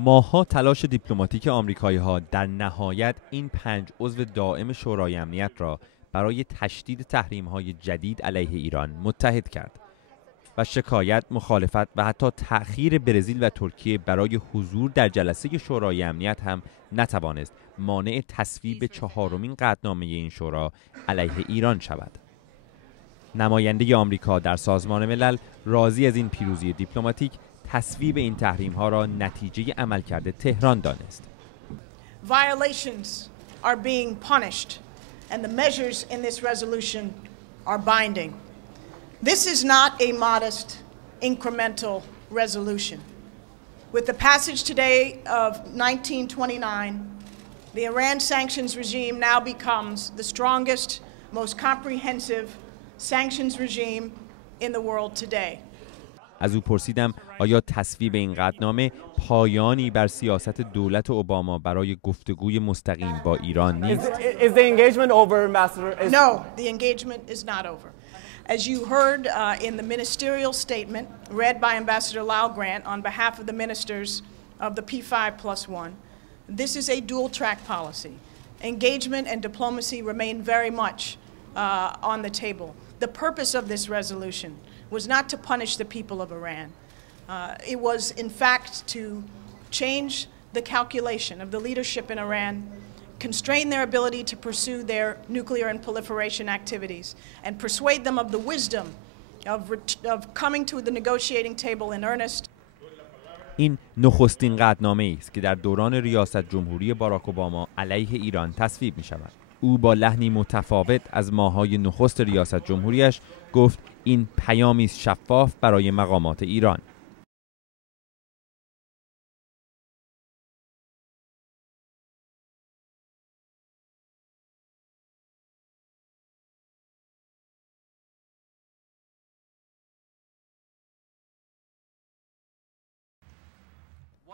ماه‌ها تلاش دیپلماتیک آمریکایی‌ها در نهایت این 5 عضو دائم شورای امنیت را برای تشدید تحریم‌های جدید علیه ایران متحد کرد و شکایت، مخالفت و حتی تأخیر برزیل و ترکیه برای حضور در جلسه شورای امنیت هم نتوانست مانع تصویب 4مین قطعنامه این شورا علیه ایران شود. نماینده آمریکا در سازمان ملل راضی از این پیروزی دیپلماتیک تصویب این تحریم‌ها را نتیجه عملکرد تهران دانست. Violations are being punished and the measures in this resolution are binding. This is not a modest incremental resolution. With the passage today of 1929, the Iran sanctions regime now becomes the strongest, most comprehensive sanctions regime in the world today. از او پرسیدم آیا تصویب این قطعنامه پایانی بر سیاست دولت اوباما برای گفتگوی مستقیم با ایران نیست؟ Is the engagement over, Ambassador? No, the engagement is not over. As you heard in the ministerial statement read by Ambassador Lau Grant on behalf of the ministers of the P5+1, this is a dual-track policy. Engagement and diplomacy remain very much on the table. The purpose of this resolution was not to punish the people of Iran. It was, in fact, to change the calculation of the leadership in Iran, constrain their ability to pursue their nuclear and proliferation activities, and persuade them of the wisdom of coming to the negotiating table in earnest. این نخستین قطعنامه است که در دوران ریاست جمهوری باراک اوباما علیه ایران تصویب می شود. او با لحنی متفاوت از ماه‌های نخست ریاست جمهوریش گفت این پیامی است شفاف برای مقامات ایران.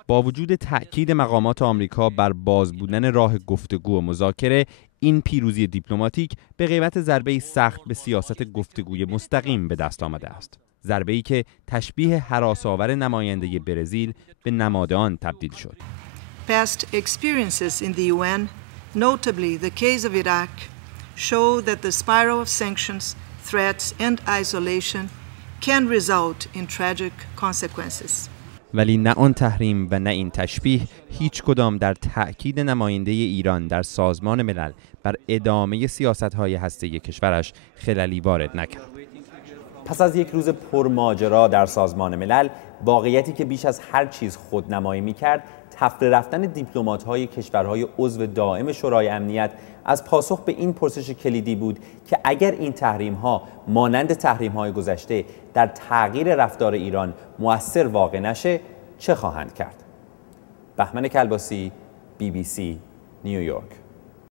با وجود تأکید مقامات آمریکا بر باز بودن راه گفتگو و مذاکره، این پیروزی دیپلماتیک به قیمت ضربه‌ای سخت به سیاست گفتگوی مستقیم به دست آمده است. ضربه‌ای که تشبیه هراس‌آور نماینده برزیل به نماد آن تبدیل شد. Past experiences in the UN, notably the case of Iraq, show that the spiral of sanctions, threats and isolation can result in tragic consequences. ولی نه آن تحریم و نه این تشبیه هیچ کدام در تأکید نماینده ایران در سازمان ملل بر ادامه سیاست‌های هسته‌ای کشورش خللی وارد نکرد. پس از یک روز پرماجرا در سازمان ملل، واقعیتی که بیش از هر چیز خودنمایی می‌کرد، تفره رفتن دیپلمات‌های کشورهای عضو دائم شورای امنیت از پاسخ به این پرسش کلیدی بود که اگر این تحریم‌ها مانند تحریم‌های گذشته در تغییر رفتار ایران مؤثر واقع نشه، چه خواهند کرد؟ بهمن کلباسی، BBC نیویورک.